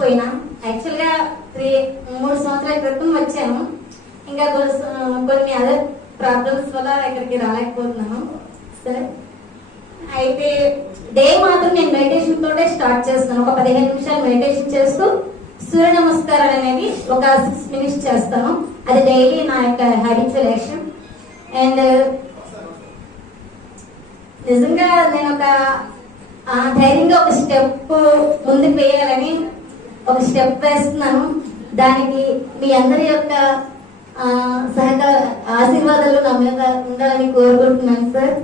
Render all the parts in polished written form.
పోయినా యాక్చువల్గా 3 సంవత్సరాల క్రితం వచ్చాను. ఇంకా కొన్ని అదర్ ప్రాబ్లమ్స్ వల్ల ఇక్కడికి రాలేకపోతున్నాను. సరే, అయితే డే మాత్రం నేను మెడిటేషన్ తోటే స్టార్ట్ చేస్తాను. ఒక 15 నిమిషాలు మెడిటేషన్ చేస్తూ సూర్య నమస్కారాలు అనేవి ఒక 6 minutes చేస్తాను. అది డైలీ నా యొక్క హ్యాబిచువల్ యాక్షన్. అండ్ నిజంగా నేను ఒక ధైర్యంగా ఒక స్టెప్ ముందుకు వేయాలని ఒక స్టెప్ వేస్తున్నాను. దానికి మీ అందరి యొక్క సహకార ఆశీర్వాదాలు నా మీద ఉండాలని కోరుకుంటున్నాను సార్.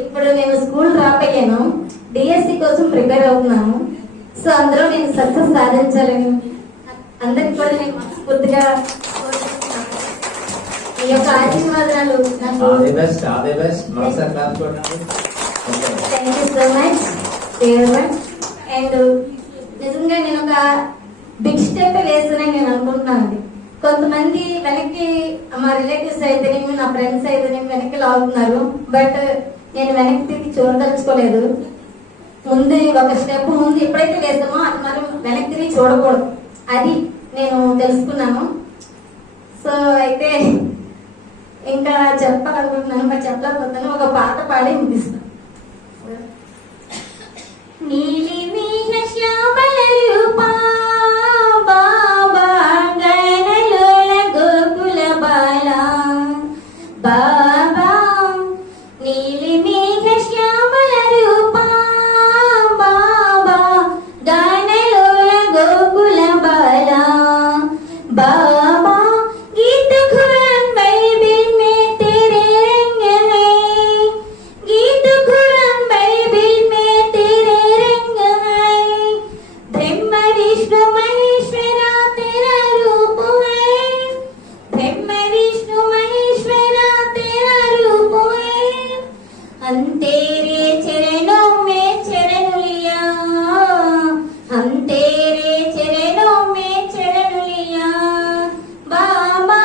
ఇప్పుడు నేను స్కూల్ డ్రాప్ అయ్యాను, డిఎస్సి కోసం ప్రిపేర్ అవుతున్నాను. సో అందులో నేను సక్సెస్ సాధించాలని అందరికి కూడా నేను మనస్ఫూర్తిగా కోరుకుంటున్నాను. మీ యొక్క ఆశీర్వాదాలు నాకు thank you so much. And నిజంగా నేను ఒక బిగ్ స్టెప్ వేస్తానని నేను అనుకుంటున్నాను. కొంతమంది వెనక్కి మా రిలేటివ్స్ అయితేనేమి నా ఫ్రెండ్స్ అయితేనేమి వెనక్కి లాగుతున్నారు. బట్ నేను వెనక్కి తిరిగి చూడదలుచుకోలేదు. ముందు ఒక స్టెప్ ముందు ఎప్పుడైతే వేస్తామో అది మనం వెనక్కి తిరిగి చూడకూడదు, అది నేను తెలుసుకున్నాను. సో అయితే ఇంకా చెప్పాలనుకుంటున్నాను, మరి చెప్పలేకపోతాను. ఒక పాట పాడి ముగిస్తాను. నీలి మీన శ్యామల రూపా బాబా గణలోల గోకుల బాల బాబా, నీలి మీన శ్యామల రూపా బాబా గణలోల గోకుల బాల బాబా, गीत कुरान बाइबिल में तेरे रंग है, गीत कुरान बाइबिल में तेरे रंग है, ब्रह्म विष्णु महेश्वरा तेरा रूप है, ब्रह्म विष्णु महेश्वरा तेरा रूप है, हम तेरे चरणों में चरण लिया, हम तेरे चरणों में चरण लिया बाबा,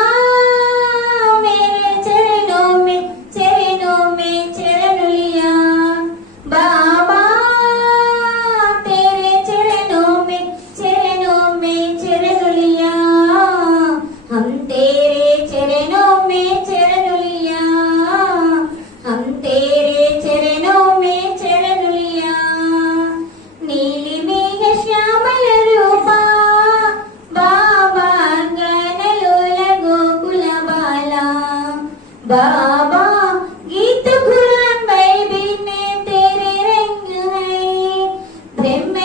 मेरे चरणों में चरण लिया बाबा, तेरे चरणों में चरण लिया, हम तेरे चरणों में चरण लिया, हम तेरे चरणों में चरण लिया, नीली मेघ श्यामल रूपा बाबा गणलोल गोकुल बाला बा